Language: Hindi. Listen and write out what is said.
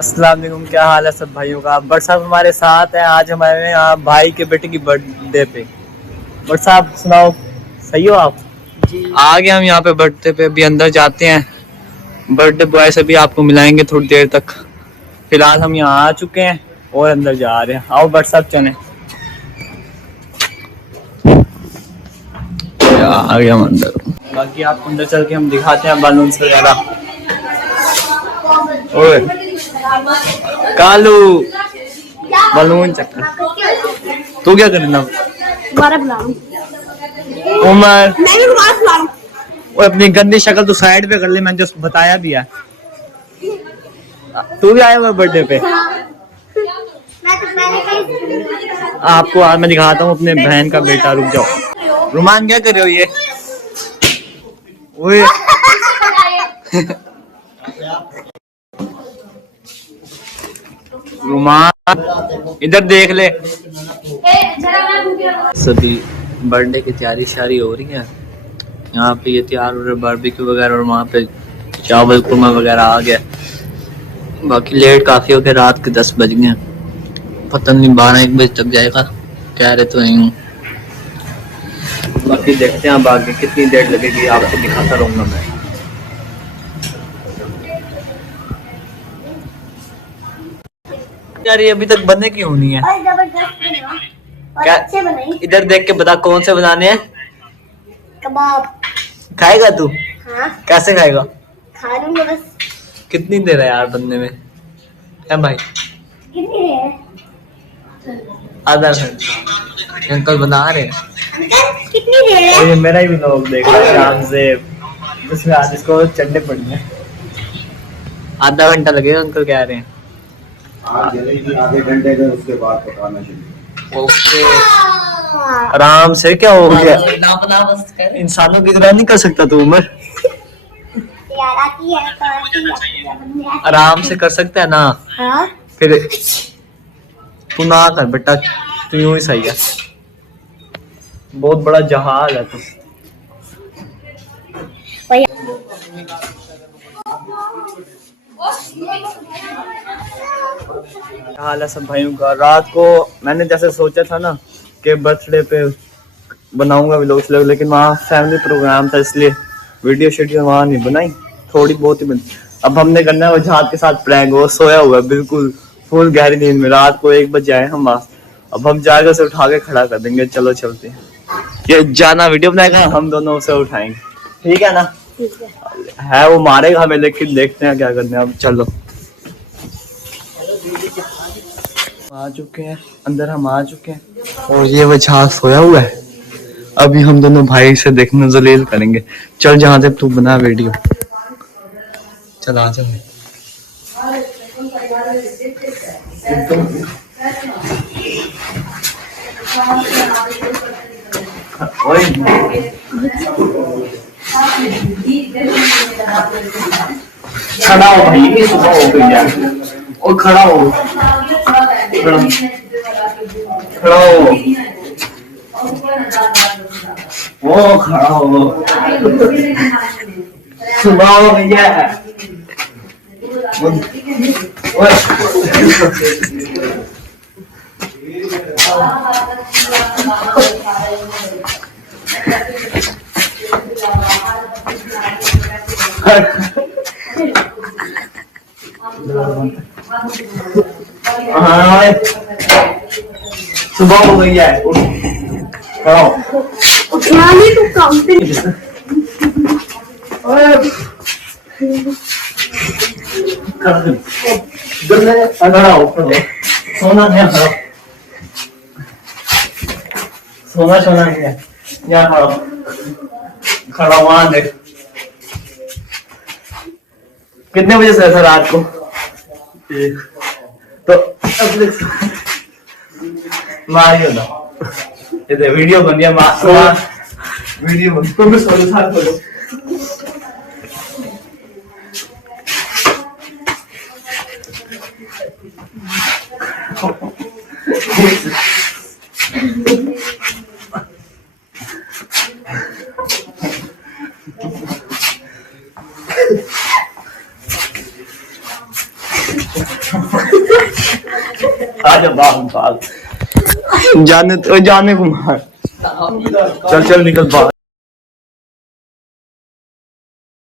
अस्सलाम वालेकुम, क्या हाल है सब भाइयों का। बट साहब हमारे साथ हैं आज हमारे यहाँ भाई के बेटे की बर्थडे पे। बट साहब सुनाओ, सही हो आप जी? आ गए हम यहाँ पे बर्थडे पे, अभी अंदर जाते हैं। बर्थडे बॉय से भी आपको मिलाएंगे थोड़ी देर तक। फिलहाल हम यहाँ आ चुके हैं और अंदर जा रहे हैं। आओ बट साहब चले, आ गए हम अंदर। बाकी आपको अंदर चल के हम दिखाते हैं बालून वगैरह। ओए कालू बलून चक्कर, तू क्या करना? उमर और अपनी गंदी शक्ल तो साइड पे कर ले, मैंने जो बताया भी है। तू भी आया हुआ बर्थडे पे? आपको आज मैं दिखाता हूँ अपने बहन का बेटा। रुक जाओ। रुमान क्या कर रहे हो ये? ओए रुमान इधर देख ले। सभी बर्थडे की तैयारी शारी हो रही है यहाँ पे। ये तैयार हो रहे बारबेक्यू वगैरह, और वहाँ पे चावल कुरमा वगैरह आ गया। बाकी लेट काफी हो गया, रात के 10 बज गए। पता नहीं 12-1 बजे तक जाएगा, कह रहे तो नहीं हूँ। बाकी देखते हैं अब आगे कितनी देर लगेगी, आपको दिखाता रहूंगा मैं। यार ये अभी तक बने क्यों नहीं है? क्या इधर देख के बता कौन से बनाने हैं? कबाब खाएगा तू? हाँ? कैसे खाएगा? खा लूंगा बस। कितनी देर है यार बनने में? है भाई कितनी देर? आधा घंटा। अंकल बना रहे हैं। अंकल कितनी देर है? ये मेरा ही व्लॉग देख रहा है शाम से, उसमें आज इसको चढ़ने पड़ने। आधा घंटा लगेगा अंकल कह रहे हैं। आधे घंटे के उसके बाद पकाना चाहिए। ओके आराम से। क्या हो गया? इंसानों की तरह नहीं कर सकता तू उमर? आराम से कर सकता है ना? हाँ? फिर तू ना कर बेटा, तू यूं ही सही है। बहुत बड़ा जहाज है तू। हाल है सब भाइयों का। रात को मैंने जैसे सोचा था ना कि बर्थडे पे बनाऊंगा व्लॉग, लेकिन वहाँ फैमिली प्रोग्राम था, इसलिए वीडियो शेडियो वहाँ नहीं बनाई, थोड़ी बहुत ही बनी। अब हमने करना है वो जहाज के साथ प्रैंक। वो सोया हुआ है बिल्कुल फुल गहरी नींद में। रात को 1 बजे आए हम वहाँ। अब हम जाकर उसे उठा के खड़ा कर देंगे। चलो चलते हैं। ये जाना वीडियो बनाएगा, हम दोनों उसे उठाएंगे, ठीक है ना? ठीक है वो मारेगा हमें, लेकिन देखते हैं क्या करने। अब चलो आ चुके हैं अंदर, हम आ चुके हैं और ये वो जहाज सोया हुआ है। अभी हम दोनों भाई से देखने जलील करेंगे। चल जहां से तू बना वीडियो, चल आ जा। खड़ा हो भाई, सुबह हो गई है। और खड़ा हो, खड़ा हो, वो खड़ा हो। सुबह हो गई है। सुबह हो गई है, खड़ा हो। उठना नहीं तो काम पे खड़ा हो। सोना नहीं खड़ा, सोना नहीं है। यहाँ खड़ा वहां देख। कितने बजे से था रात को? तो मारियो ना, ये वीडियो बन गया। वीडियो बन तो साथ बोलो। आजा भाग भाग जाने को मार चल चल निकल बाहर